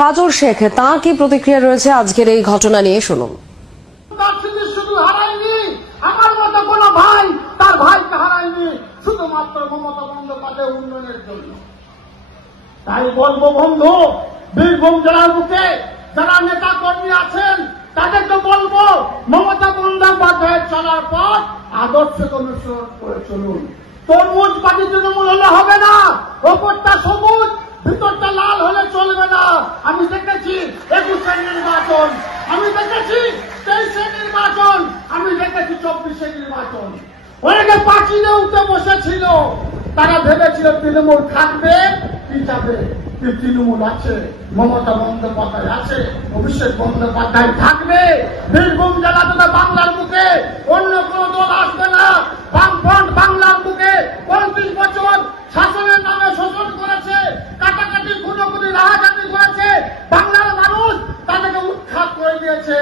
কাজল শেখ তার কি প্রতিক্রিয়া রয়েছে আজকের এই ঘটনা নিয়ে শুনুন। শুধু হারায়নি আমার মতো কোন ভাই তার ভাইকে হারায়নি শুধুমাত্র মমতা বন্দ্যোপাধ্যায়ের উন্নয়নের জন্য। তাই বলবো বন্ধু, বীরভূম জেলার বুকে যারা নেতা কর্মী আছেন তাদেরকে বলবো মমতা বন্দ্যোপাধ্যায়ের চলার পথ আদর্শকে অনুসরণ করে চলুন। তরমুজ পাটি তৃণমূল হলে হবে না, ওপরটা সবুজ ভিতরটা লাল হলে চলবে না। আমি দেখেছি 21-এর নির্বাচন, আমি দেখেছি 23-এর নির্বাচন, আমি দেখেছি 24-এর নির্বাচন। অনেকে পাঁচিলে উঠে বসেছিল, তারা ভেবেছিল তৃণমূল থাকবে কি যাবে। তৃণমূল আছে, মমতা বন্দ্যোপাধ্যায় আছে, অভিষেক বন্দ্যোপাধ্যায় থাকবে। বীরভূম জেলা তথা বাংলার বুকে অন্য কোন দল আসবে না। বামফ্রন্ট বাংলার বুকে 35 বছর শাসনের নামে শোষণ করেছে, কাটাকাটি খুনোখুনি রাহাজানি করেছে, বাংলার মানুষ তাদেরকে উৎখাত করে দিয়েছে।